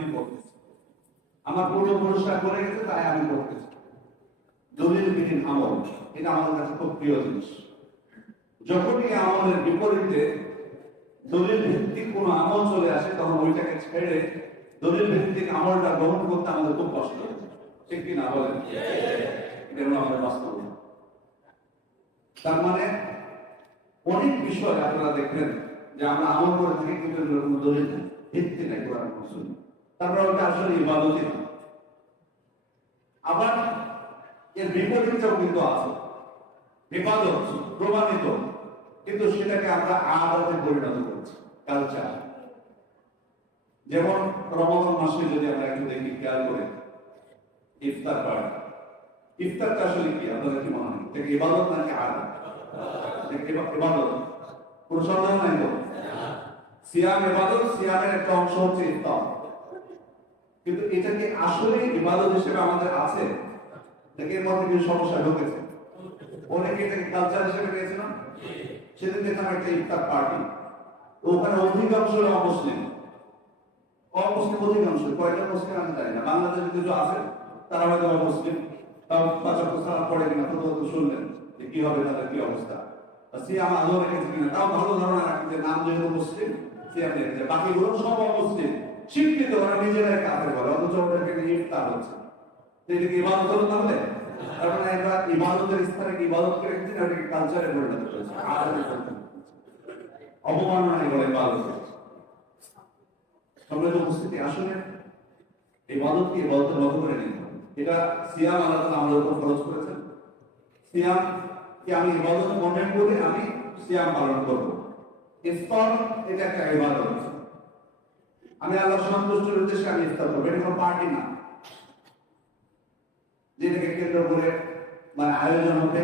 আমি করতেছি আমার পূর্বপুরুষরা করে গেছে, তাই আমি করতেছি দলিল বিহীন আমল, এটা আমাদের কাছে খুব প্রিয় জিনিস। যখনই আমলের বিপরীতে দলিল ভিত্তিক কোন আমল চলে আসে, তখন ওইটাকে ছেড়ে দলিল ভিত্তিক আমলটা গ্রহণ করতে আমাদের খুব কষ্ট। ঠিক কি না বলেন? এটা হলো আমাদের বাস্তব তার মানে অনেক বিষয় আপনারা দেখবেন যে আমরা আমল করে থাকি, কিন্তু দলিল ভিত্তি নেই, কোরআন। তারপরে ওটা আসলে ইবাদতই না। আবার এর বিপরীতটাও কিন্তু আছে। বিবাদত প্রমাণিত কিন্তু সেটাকে আমরা আদাতে পরিণত করছি কালচার যেমন রমজান মাসে যদি আমরা একটু দেখি খেয়াল করে ইফতার পার্টি ইফতারটা আসলে কি? আপনাদের কি মনে হয়? ইবাদত নাকি কি ইবাদত? কোনো সন্দেহ নাই তো? সিয়াম ইবাদত সিয়ামের একটা অংশ হচ্ছে ইফতার। কিন্তু এটা কি আসলে ইবাদত হিসেবে আমাদের আছে? নাকি এর মধ্যে কিছু সমস্যা ঢুকেছে। অনেকে এটাকে কালচার হিসেবে নিয়েছে না? সেদিন দেখলাম একটা ইফতার পার্টি। ওখানে অধিকাংশ অমুসলিম। অমুসলিম অধিকাংশ কয়টা মুসলিম আমি জানি না। বাংলাদেশে কিছু আছে, তারা হয়তো অমুসলিম তাও পাঁচক সালাম পড়ে কিনা তো তো শুনলেন যে কি হবে, তাদের কি অবস্থা। সিয়াম আলো রেখেছে কিনা, তাও ভালো ধারণা যে নাম যেহেতু মুসলিম রেখেছে। বাকিগুলো সব অমুসলিম। স্বীকৃত ওরা নিজেরাই কাফের বলে, অথচ ওদেরকে নিয়ে ইফতার হচ্ছে। এটা কি ইবাদত হলো তাহলে? তার মানে এবার ইবাদতের স্থানে কি ইবাদত করে রেখেছেন ওটাকে কালচারে পরিণত করেছে। অবমাননায় বলে উপস্থিতি, আসলে মতো করে নিতে এটা সিয়াম আল্লাহ আমাদের উপর করেছেন। সিয়াম কি আমি ইবাদত মনে করে? আমি সিয়াম পালন করব। এটা একটা ইবাদত। আমি আল্লাহ সন্তুষ্টির উদ্দেশ্যে আমি ইফতার করব। এটা কোনো পার্টি না। যেটাকে কেন্দ্র করে মানে আয়োজন হবে।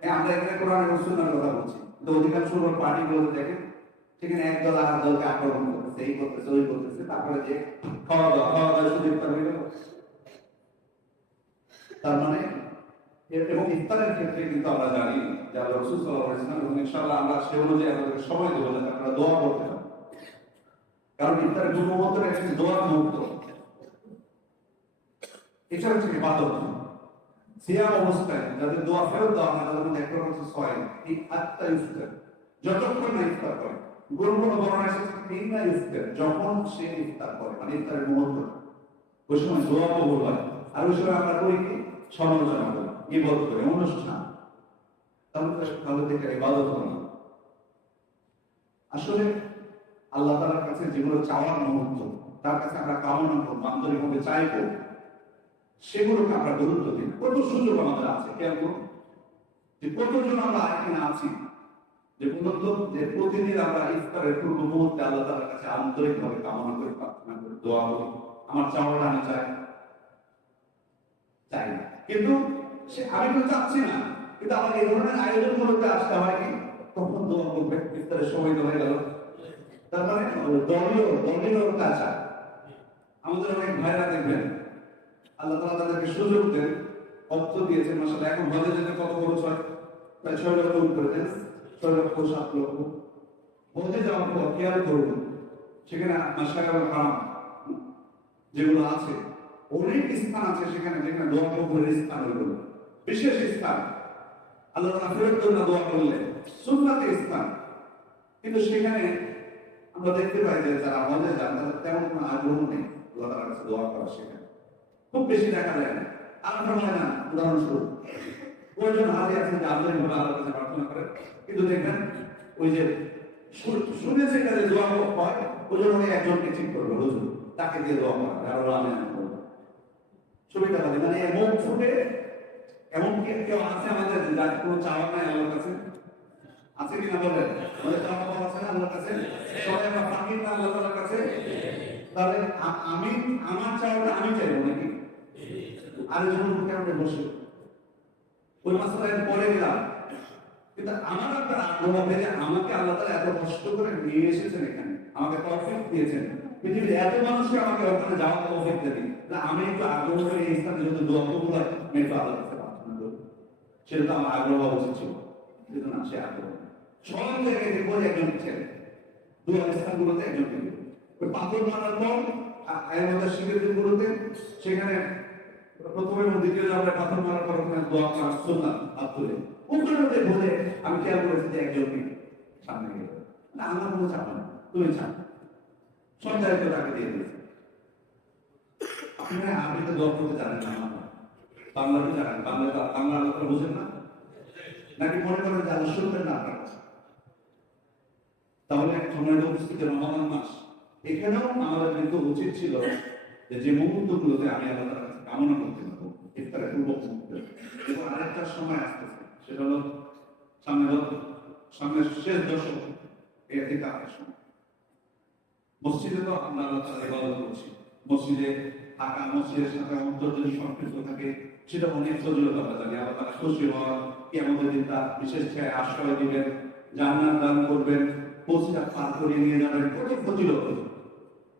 হ্যাঁ, আমরা এখানে কোরআন এবং সুন্নাহর কথা বলছি। কিন্তু অধিকাংশ পার্টি গুলোতে দেখেন সেখানে এক দল আর দলকে আক্রমণ করতেছে এই করতেছে ওই করতেছে তারপরে যে খাওয়া দাওয়া খাওয়া দাওয়া শুধু ইফতার হয়ে গেল তার মানে এবং ইফতারের ক্ষেত্রে কিন্তু আমরা জানি যে আল্লাহ রসুল সাল্লাল্লাহু আলাইহি ওয়াসাল্লাম এবং ইনশাআল্লাহ আমরা সে অনুযায়ী আমাদেরকে সময় দেবো যাতে আমরা দোয়া করতে কারণ ইফতারের পূর্ব মুহূর্তে একটি দোয়ার মুহূর্ত। এটা হচ্ছে ইবাদত সিয়াম অবস্থায় যাদের দোয়া ফেরত দেওয়া হয়, তাদের মধ্যে একটা হচ্ছে ছয় এই আত্মা ইফতার। যতক্ষণ না ইফতার করে বর্ণনা তিন না ইফতার যখন সে ইফতার করে মানে ইফতারের ওই সময় দোয়া কবুল হয়। আর ওই সময় আমরা করি কি? সমালোচনা করি অনুষ্ঠান। তাহলে তাহলে ইবাদত করি আসলে আল্লাহ তাআলার কাছে যেগুলো চাওয়ার মুহূর্ত, তার কাছে আমরা কামনা করব, আন্তরিকভাবে চাইব, সেগুলোকে আমরা গুরুত্ব দিই। কত সুযোগ আমাদের আছে খেয়াল যে কতজন আমরা এখানে আছি? যে মূলত যে প্রতিদিন আমরা ইফতারের পূর্ব মুহূর্তে আল্লাহ তাআলার কাছে আন্তরিকভাবে কামনা করে, প্রার্থনা করে, দোয়া করি। আমার চাওয়াটা আমি চাই। চাই না। কিন্তু সে আমি তো চাচ্ছি না। কিন্তু আমার এই ধরনের আয়োজন করতে আসতে হয় কি? তখন দোয়া করবে ইফতারের সময় তো হয়ে গেল। তার মানে দলীয় দলীয় কাজা আমাদের অনেক ভাইরা দেখবেন, আল্লাহ তাআলা তাদেরকে সুযোগ দেন, অর্থ দিয়েছেন মাসাল্লাহ এখন হজে যেতে কত খরচ হয়? প্রায় ছয় লক্ষ উপরে দেন ছয় লক্ষ, সাত লক্ষ। হজে যাওয়ার পর খেয়াল করুন, সেখানে মাসাকার হারাম যেগুলো আছে, অনেক স্থান আছে সেখানে যেখানে দোয়া কবুলের স্থান ওইগুলো। বিশেষ স্থান। আল্লাহ তাআলা ফেরত দোয়া করলে সুন্নাতের স্থান। কিন্তু সেখানে আমরা দেখতে পাই যে যারা হজে যান তাদের তেমন কোনো আগ্রহ নেই আল্লাহ কাছে দোয়া করা সেখানে। খুব বেশি দেখা যায় না। আলাদা হয় না, উদাহরণস্বরূপ, কয়েকজন হাজি আছেন যে আল্লাহ আল্লাহর কাছে প্রার্থনা করে। কিন্তু দেখবেন ওই যে শুনেছে কাজে দোয়া হয়, ওই জন্য একজনকে ঠিক করবে, হুজুর, তাকে দিয়ে দোয়া করা ওরা আমি হবে। মানে এমন ফুটে এমন কেউ আছে আমাদের যার কোনো চাওয়া নাই আল্লাহর কাছে? আছে কিনা বলেন? আছে না আল্লাহর কাছে? সবাই আমরা না আল্লাহ কাছে? তাহলে আমি, আমার আমি নাকি? আর যখন বসে। ওই গেলাম। কিন্তু আমার আপনার আগ্রহ যে আমাকে আল্লাহ তাআলা এত কষ্ট করে নিয়ে এসেছেন এখানে। আমাকে তৌফিক দিয়েছেন। পৃথিবীর এত মানুষকে আমাকে ওখানে যাওয়ার তৌফিক না আমি একটু আগ্রহ করে এই স্থানে যদি দোয়া কবুল আমি একটু আল্লাহর কাছে প্রার্থনা করব সেটা তো আমার আগ্রহ হওয়া উচিত ছিল না, সে আগ্রহ। সব জায়গায় একজন স্থানগুলোতে একজন পাথর মারার পর সেখানে প্রথমে এবং দ্বিতীয় পাথর মারার পর ওখানে হাত তুলে। ওখানে বলে, আমি খেয়াল করেছি যে সামনে গেল না, আমার কোনো চাপ না তুমি চাপ তাকে দিয়ে আপনি তো দোয়া করতে জানেন না বাংলাতে জানেন বাংলা বাংলা আলোচনা বুঝেন না। নাকি মনে করেন যে শুনবেন না তাহলে এক সময় উপস্থিত রমাদান মাস। এখানেও আমাদের কিন্তু উচিত ছিল যে যে মুহূর্তগুলোতে আমি আল্লাহ কাছে কামনা করতে পারব, ইফতারের পূর্ব মুহূর্তে। এবং আরেকটা সময় আসতেছে, সেটা হলো সামনে সামনে শেষ দশক সময়। মসজিদে তো আমরা আল্লাহ করছি। মসজিদে থাকা, মসজিদের সাথে অন্তর যদি সম্পৃক্ত থাকে, সেটা অনেক ফজিলত আমরা জানি। তাআলা খুশি হওয়ার কি আমাদের দিন তার বিশেষ আশ্রয় দিবেন, জান্নাত দান করবেন। মসজিদ পার করিয়ে নিয়ে যাবেন কত ফজিলত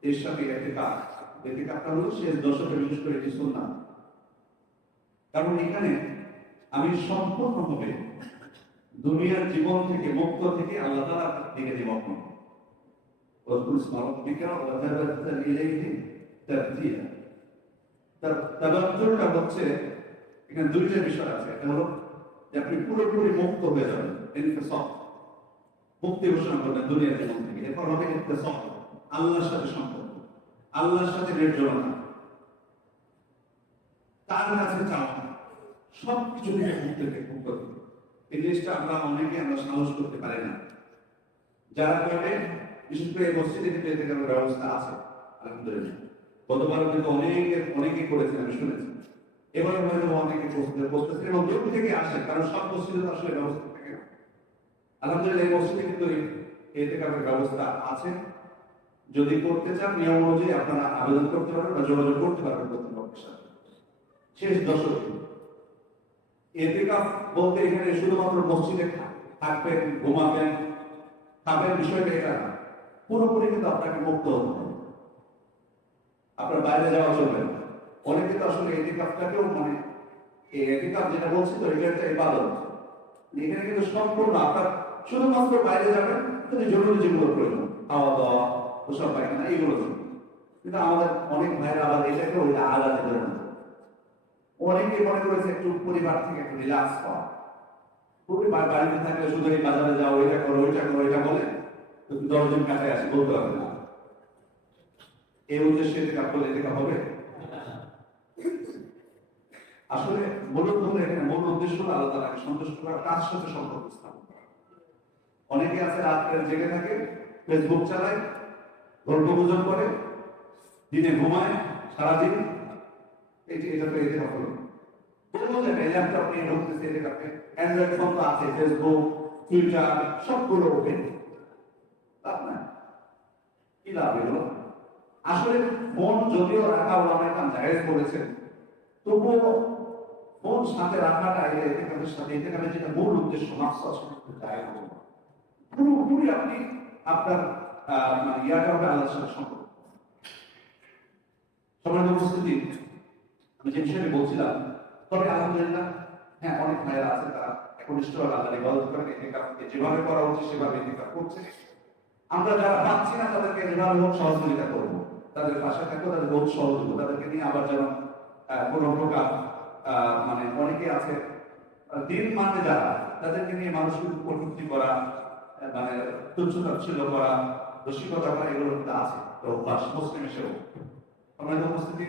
এর সাথে একটি কাজ একটি কাজটা হলো শেষ দশকে বিশেষ করে এটি শুনলাম কারণ এখানে আমি সম্পূর্ণভাবে দুনিয়ার জীবন থেকে মুক্ত থেকে আল্লাহ তাআলার দিকে নিমগ্ন واذكر اسم ربك وتبتل إليه تبتيلا তাবাত্তুরটা হচ্ছে এখানে দুইটা বিষয় আছে একটা হলো যে আপনি পুরোপুরি মুক্ত হয়ে যাবেন ইনফিসাল মুক্তি ঘোষণা করবেন দুনিয়ার জীবন থেকে। এরপর হবে ইনফিসাল আল্লাহর সাথে সম্পর্ক। আল্লাহর সাথে নির্জনতা তার কাছে চাওয়া সব কিছু থেকে মুক্ত থেকে মুক্ত। এই জিনিসটা আমরা অনেকে আমরা সাহস করতে পারি না। যারা করে, বিশেষ করে মসজিদে কিন্তু এতে কোনো ব্যবস্থা আছে। আলহামদুলিল্লাহ। গতবার কিন্তু অনেকে অনেকে করেছেন, আমি শুনেছি। এবারে হয়তো অনেকে করতে করতেছে এবং দূর থেকে আসে, কারণ সব মসজিদে আসলে ব্যবস্থা আলহামদুলিল্লাহ মসজিদে কিন্তু এতে কাপের ব্যবস্থা আছে। যদি করতে চান, নিয়ম অনুযায়ী আপনারা আবেদন করতে পারেন বা যোগাযোগ করতে পারবেন কর্তৃপক্ষের সাথে। শেষ দশক। এতে বলতে এখানে শুধুমাত্র মসজিদে থাকবেন, ঘুমাবেন খাবেন বিষয়টা এটা না। পুরোপুরি কিন্তু আপনাকে মুক্ত হতে হবে। আপনার বাইরে যাওয়া চলবে না। অনেকে তো আসলে এদিকাপটাকেও মানে এই এদিকাপ যেটা বলছি তো এটা একটা ইবাদত। এখানে কিন্তু সম্পূর্ণ আপনার শুধুমাত্র বাইরে যাবেন যদি জরুরি যেগুলো প্রয়োজন খাওয়া দাওয়া ওসব পায়খানা, এইগুলো। কিন্তু আমাদের অনেক ভাইরা আবার এটাকে ওইটা আলাদা করে। অনেকে মনে করেছে একটু পরিবার থেকে একটু রিল্যাক্স পাওয়া বাড়িতে থাকলে শুধু এই বাজারে যাও ওইটা করো ওইটা করো ওইটা বলে দশজন কাছে আসি, বলতে পারবে না এই উদ্দেশ্যে এটা করলে এটা হবে আসলে মূল উদ্দেশ্য আল্লাহ তাআলাকে সন্তুষ্ট করা কার সাথে সম্পর্ক স্থাপন অনেকে আছে রাত্রে জেগে থাকে ফেসবুক চালায় গল্প গুজব করে, দিনে ঘুমায়, সারাদিন। এই এটা তো এটা হলো আছে ফেসবুক টুইটার সবগুলো কি আসলে ফোন যদিও রাখা করেছেন তবুও ফোন সাথে এতে কাপের সাথে কাপের যেটা মূল উদ্দেশ্য সেটা জায়েজ। পুরোপুরি আপনি আপনার ইয়াটা হবে সাথে সম্পর্ক। সবার উপস্থিতি। আমি যে বিষয়টি বলছিলাম, তবে আলহামদুলিল্লাহ হ্যাঁ অনেক ভাইয়েরা আছে তারা একনিষ্ঠভাবে আল্লাহর ইবাদত করেন কারণে যেভাবে করা উচিত সেভাবে ইতিকার করছে। আমরা যারা পাচ্ছি না, তাদেরকে যেভাবে হোক সহযোগিতা করব। তাদের পাশে থাকব, তাদের বহুত সহযোগ তাদেরকে নিয়ে আবার যেন কোনো প্রকার মানে অনেকে আছে, দিন মানে যারা, তাদেরকে নিয়ে মানুষকে কটূক্তি করা মানে তুচ্ছতাচ্ছিল্য করা রসিকতা করা আছে। তো মুসলিম উপস্থিতি,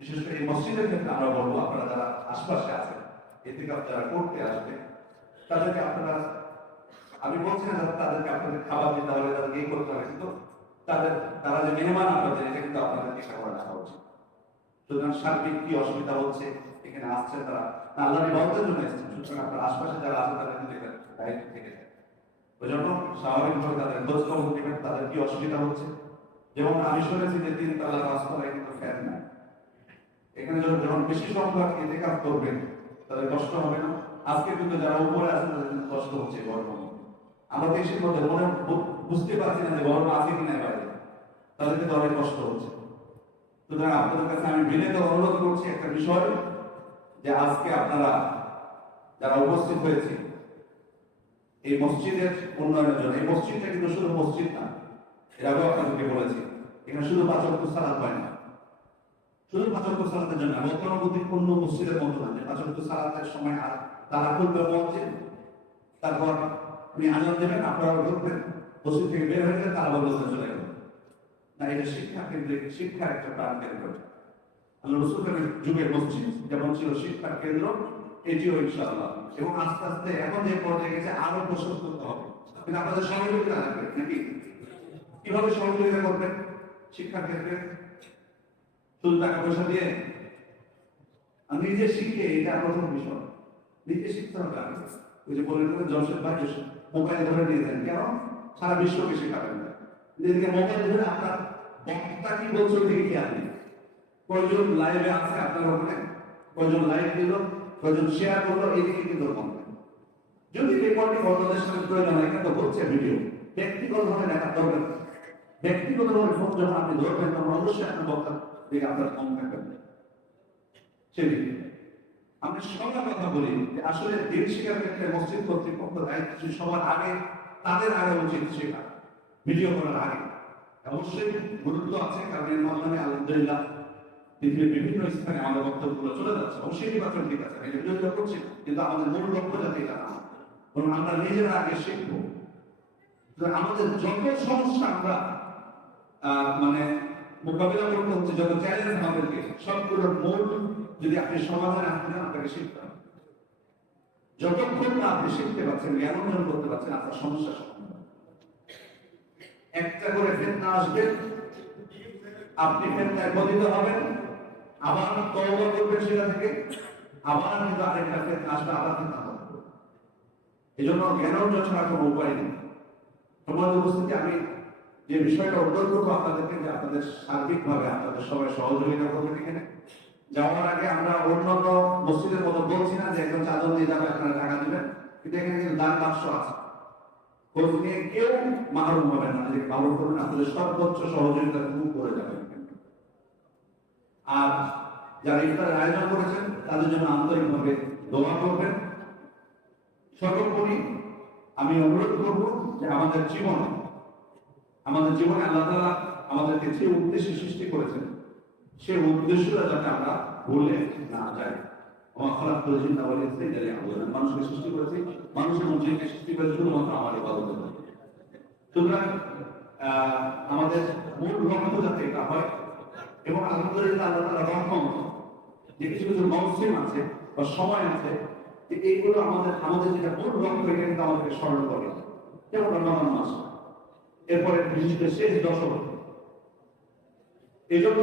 বিশেষ করে এই মসজিদের ক্ষেত্রে আমরা বলব, আপনারা যারা আশপাশে আছেন এদিকাপ যারা করতে আসবে তাদেরকে আপনারা, আমি বলছি না তাদেরকে আপনাদের খাবার দিতে হবে, তাদেরকে এই করতে হবে, কিন্তু তাদের, তারা যে মেহমান আপনাদের এটা কিন্তু আপনাদেরকে খাবার রাখা উচিত। সুতরাং সার্বিক কি অসুবিধা হচ্ছে, এখানে আসছে তারা। ইবাদতের জন্য এসেছেন, সুতরাং আপনার আশপাশে যারা আছে কিন্তু দায়িত্ব থেকে ওই জন্য স্বাভাবিকভাবে তাদের খবর নেবেন তাদের কি অসুবিধা হচ্ছে? যেমন আমি শুনেছি যে তিন তালা রাস্তায় কিন্তু ফ্যান নাই। এখানে যখন যখন বেশি সংখ্যক এতে কাজ করবেন তাদের কষ্ট হবে না। আজকে কিন্তু যারা উপরে আছেন তাদের কষ্ট হচ্ছে গরম আমরা দেশের মধ্যে মনে বুঝতে পারছি না যে গরম আছে কি না বাইরে তাদের কিন্তু অনেক কষ্ট হচ্ছে। সুতরাং আপনাদের কাছে আমি বিনীত অনুরোধ করছি একটা বিষয়, যে আজকে আপনারা যারা উপস্থিত হয়েছে এই মসজিদের উন্নয়নের জন্য, এই মসজিদটা কিন্তু শুধু মসজিদ না, এর আগেও আপনাদেরকে বলেছি, এখানে শুধু পাঁচ অক্ট সালাদ হয় না। শুধু পাঁচ অক্ট সালাতের জন্য গতানুগতিকপূর্ণ মসজিদের মতো না। যে পাঁচ অক্ট সালাতের সময় আর তারা খুলবে মসজিদ। তারপর উনি আজান দেবেন, আপনারা ঢুকবেন, মসজিদ থেকে বের হয়ে গেলে তারা বলবে চলে গেল। না, এটা শিক্ষা কেন্দ্রিক শিক্ষার একটা প্রাণ কেন্দ্র। আল্লাহ রসুলের যুগের মসজিদ যেমন ছিল শিক্ষার কেন্দ্র এটিও ইনশাআল্লাহ। এবং আস্তে আস্তে এখন যে পর্যায়ে গেছে, আরও প্রশস্ত করতে হবে। আপনাদের সহযোগিতা লাগবে নাকি? কীভাবে সহযোগিতা করবেন শিক্ষা ক্ষেত্রে শুধু টাকা পয়সা দিয়ে? নিজে শিখে, এটা প্রথম বিষয়। নিজে শিখতে হবে ওই যে বলে দেবেন জমশেদ ভাই মোবাইল ধরে নিয়ে দেন কেন? সারা বিশ্বকে শেখাবেন না। মোবাইল ধরে আপনার বক্তা কি বলছে ওই দিকে খেয়াল নেই। কয়জন লাইভে আছে আপনার ওখানে? কয়জন লাইভ দিল? কয়জন শেয়ার করল, এদিকে কিন্তু কম যদি রেকর্ডিং অন্যদের সাথে প্রয়োজন হয়, কিন্তু হচ্ছে ভিডিও ব্যক্তিগতভাবে দেখা দরকার ব্যক্তিগতভাবে ফোন যখন আপনি ধরবেন, তখন অবশ্যই আপনার বক্তার দিকে আপনার কম থাকবেন সেদিকে আমি সবার কথা বলি যে আসলে দিন শিকার ক্ষেত্রে মসজিদ কর্তৃপক্ষ দায়িত্বশীল সবার আগে, তাদের আগে উচিত শেখা ভিডিও করার আগে। অবশ্যই গুরুত্ব আছে, কারণ এর মাধ্যমে আলহামদুলিল্লাহ পৃথিবীর বিভিন্ন স্থানে আমাদের বক্তব্যগুলো চলে যাচ্ছে। অবশ্যই নির্বাচন ঠিক আছে এটা বিরোধিতা করছি, কিন্তু আমাদের মূল লক্ষ্য যাতে এটা না আমরা নিজেরা আগে শিখব আমাদের যত সমস্যা আমরা মানে মোকাবিলা করতে হচ্ছে, যত চ্যালেঞ্জ আমাদেরকে, সবগুলোর মূল যদি আপনি সমাধান চান, আপনাকে শিখতে হবে। যতক্ষণ না আপনি শিখতে পারছেন, জ্ঞান অর্জন করতে পারছেন, আপনার সমস্যা। একটা করে ফেতনা আসবে, আপনি ফেতনায় পতিত হবেন আবার করবেন সেটা থেকে? আবার কিন্তু ফেতনা আসবে, আবার হবে এই জন্য জ্ঞান অর্জন ছাড়া কোনো উপায় নেই। উপস্থিতি আমি যে বিষয়টা করব আপনাদেরকে, যে আপনাদের সার্বিকভাবে আপনাদের সবাই সহযোগিতা করবেন এখানে। যাওয়ার আগে আমরা অন্যান্য মসজিদের মতো বলছি না যে একজন চাদর দিয়ে যাবে, আপনারা টাকা দিবেন। কিন্তু এখানে কিন্তু দান আছে। খোঁজ নিয়ে কেউ মাহরুম হবেন না যে মাহরুম করবেন আপনাদের সর্বোচ্চ সহযোগিতা করে যাবেন। আর যারা ইফতারের আয়োজন করেছেন, তাদের জন্য আন্তরিকভাবে দোয়া করবেন। সর্বোপরি আমি অনুরোধ করব যে আমাদের জীবন, আমাদের জীবনে আল্লাহ তাআলা আমাদেরকে যে উদ্দেশ্যে সৃষ্টি করেছেন, সেই উদ্দেশ্যটা যাতে আমরা ভুলে না যাই। আমার খারাপ করেছি না বলে জায়গায় আমরা মানুষকে সৃষ্টি করেছি। মানুষের মধ্যে সৃষ্টি করেছে, শুধুমাত্র আমার ইবাদতের জন্য। সুতরাং আমাদের মূল লক্ষ্য যাতে এটা হয় এবং আলহামদুলিল্লাহ আল্লাহ রহমত। যে কিছু কিছু মৌসুম আছে বা সময় আছে, যে এইগুলো আমাদের আমাদের যেটা মূল লক্ষ্য, এটা কিন্তু আমাদেরকে স্মরণ করে। যেমন রমাদান মাস। এরপরে বিশেষ শেষ দশক এই জন্য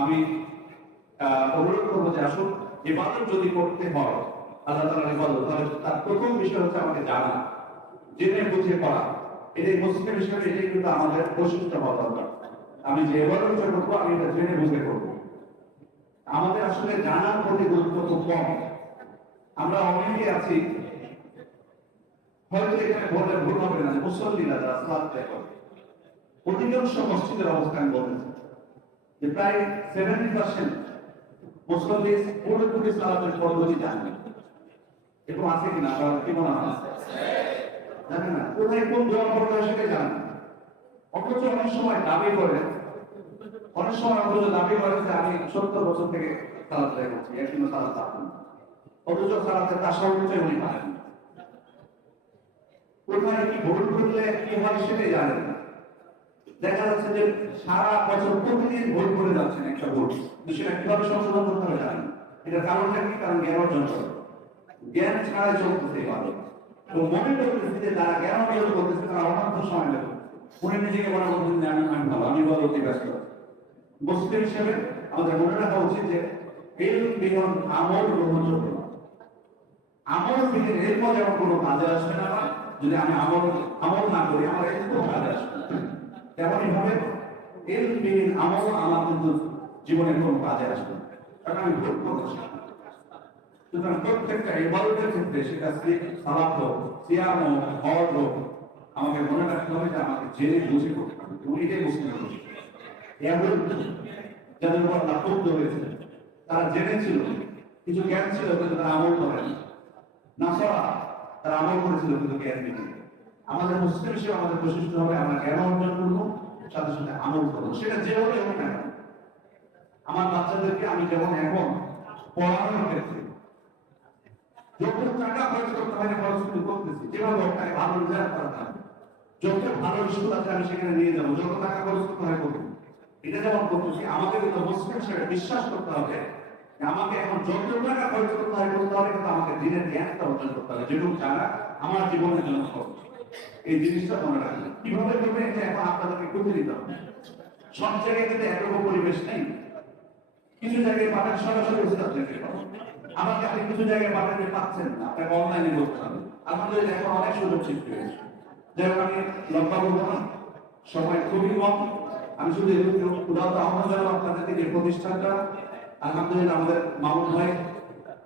আমি অনুরোধ করব যে আসুন, ইবাদত যদি করতে হয়, আল্লাহ তাআলার ইবাদত, তাহলে তার প্রথম বিষয় হচ্ছে আমাকে জানা, জেনে বুঝে করা এটাই মুসলিম হিসেবে এটাই কিন্তু আমাদের বৈশিষ্ট্য হওয়া দরকার আমি যে ইবাদতটা করব আমি এটা জেনে বুঝে করব। আমাদের আসলে জানার প্রতি গুরুত্ব তো কম। আমরা অনেকে আছি, হয়তো এখানে বললে ভুল হবে না মুসল্লিরা যারা সালাত আদায় করে। অধিকাংশ মসজিদের অবস্থান বলতেছে। যে প্রায় সেভেন্টি পার্সেন্ট মুসল্লি পুরোপুরি সালাতের পদ্ধতি জানে। এরকম আছে কিনা আপনার কি মনে হয়? জানে না। কোথায় কোন দোয়া পড়তে সেটা জানে অথচ অনেক সময় দাবি করে অনেক সময় অথচ দাবি করে যে আমি সত্তর বছর থেকে সালাত আদায় করছি এখনও সালাত পারেন না। অথচ সালাতের তাসা উঠছে উনি পারেন। কোথায় কি ভুল করলে কি হয় সেটাই জানেন না। দেখা যাচ্ছে যে সারা বছর প্রতিদিন ভুল করে যাচ্ছেন একটা ভুল। কিন্তু সেটা কীভাবে সংশোধন করতে হবে জানেন না। এটার কারণটা কি? কারণ জ্ঞান অর্জন করে। জ্ঞান ছাড়াই চলতেছে ভালো তো মনে করতেছে তারা জ্ঞান অর্জন করতেছে, তারা অনন্ত সময় লাগবে উনি নিজেকে মনে করতেন যে, আমি ভালো, আমি অতি ব্যস্ত। মুসলিম হিসেবে আমাদের মনে রাখা উচিত যে এই বিহন আমল গ্রহণযোগ্য। আমল থেকে এরপর যেমন কোনো কাজে আসবে না যদি আমি আমল আমল না করি, আমার কোনো কাজে আসবে। তেমনই ভাবে এর বিহীন আমল আমার কিন্তু জীবনে কোনো কাজে আসবে। কারণ আমি ভুল করছি সুতরাং প্রত্যেকটা ইবাদতের ক্ষেত্রে সেটা সালাত হোক, সিয়াম হোক, হজ হোক, আমাকে মনে রাখতে হবে যে আমাকে জেনে বুঝে করতে হবে এবং মুসলিমের বৈশিষ্ট্য। যাদের উপর হয়েছে তারা জেনেছিল, কিছু জ্ঞান ছিল, কিন্তু তারা আমল তারা আমল করেছিল, কিন্তু জ্ঞান আমাদের মুসলিম হিসেবে আমাদের হবে, আমরা জ্ঞান অর্জন করব, সাথে সাথে আমল করব। সেটা যেভাবে। আমার বাচ্চাদেরকে আমি যেমন এখন পড়ানোর যত টাকা খরচ করতে হয় খরচ কিন্তু করতেছি। যেভাবে ভালো রেজাল্ট হবে। যত ভালো স্কুল আছে, আমি সেখানে নিয়ে যাব। যত টাকা খরচ করতে হয়, করব। এটা যেমন করতেছি আমাকে কিন্তু মুসলিম হিসেবে বিশ্বাস করতে হবে আমাকে এখন যত টাকা খরচ করতে হয়, করতে হবে কিন্তু আমাকে দিনের জ্ঞানটা অর্জন করতে হবে, যেটুকু জানা আমার জীবনের জন্য খরচ এই জিনিসটা মনে রাখবেন। কীভাবে করবেন এটা এখন আপনাদেরকে করতে দিতে হবে। সব জায়গায় কিন্তু একরকম পরিবেশ নেই। কিছু জায়গায় পাঠান, সরাসরি উস্তাদ থেকে পাবেন। আমাকে আপনি কিছু জায়গায় পাঠাতে পাচ্ছেন না, আপনাকে অনলাইনে করতে হবে। আলহামদুলিল্লাহ, এখন অনেক সুযোগ সৃষ্টি হয়েছে। যেমন আমি লম্বা বলব না সময় খুবই কম। আমি শুধু উদাহরণ আহ্বান জানাব আপনাদেরকে যে প্রতিষ্ঠানটা। আলহামদুলিল্লাহ আমাদের মামুন ভাই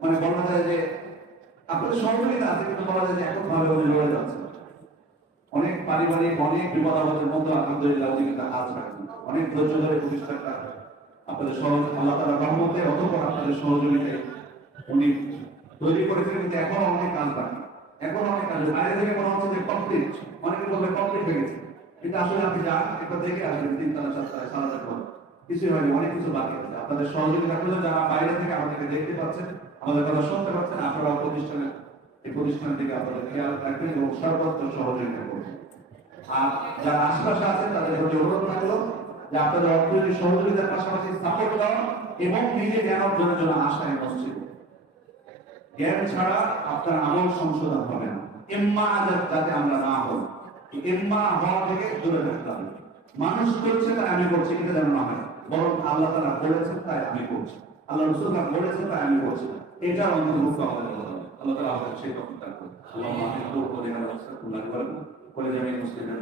মানে বলা যায় যে আপনাদের সহযোগিতা আছে, কিন্তু বলা যায় যে এখন ভাবে উনি লড়ে যাচ্ছে অনেক পারিবারিক, অনেক বিপদ আপদের মধ্যে আলহামদুলিল্লাহ উনি কিন্তু হাত রাখেন। অনেক ধৈর্য ধরে প্রতিষ্ঠানটা আপনাদের সহজ আল্লাহ তালা রহমতে অতপর আপনাদের সহযোগিতায় উনি তৈরি করেছেন, কিন্তু এখনও অনেক কাজ বাকি। এখনও অনেক কাজ বাইরে থেকে মনে হচ্ছে যে কমপ্লিট, অনেকে বলবে কমপ্লিট হয়ে গেছে। কিন্তু আসলে আপনি একবার দেখে আসবেন কিছুই হয়নি, অনেক কিছু বাকি আছে। আপনাদের সহযোগিতা করলে যারা বাইরে থেকে আমাদেরকে দেখতে পাচ্ছেন, আমাদের কথা শুনতে পাচ্ছেন, আপনারা এই প্রতিষ্ঠান আপনাদের খেয়াল রাখবেন এবং সহযোগিতা করবেন। আর যারা আশপাশে আছেন, তাদের প্রতি অনুরোধ থাকল যে আপনাদের অর্থনৈতিক সহযোগিতার পাশাপাশি সাপোর্ট এবং নিজে জ্ঞান অর্জনের জন্য জ্ঞান ছাড়া আপনার আমল সংশোধন হবে না। এম্মা আজাদ, যাতে আমরা না হই। এই এম্মা হওয়া থেকে দূরে থাকতে হবে। মানুষ করছে তাই আমি করছি এটা যেন না হয়। বরং আল্লাহ তারা বলেছেন তাই আমি করছি। আল্লাহ রসুল বলেছেন তাই আমি করছি। এটা আমাদের আল্লাহ তারা আমাদের সেই তার আল্লাহ করে করে যাবে মুসলিমের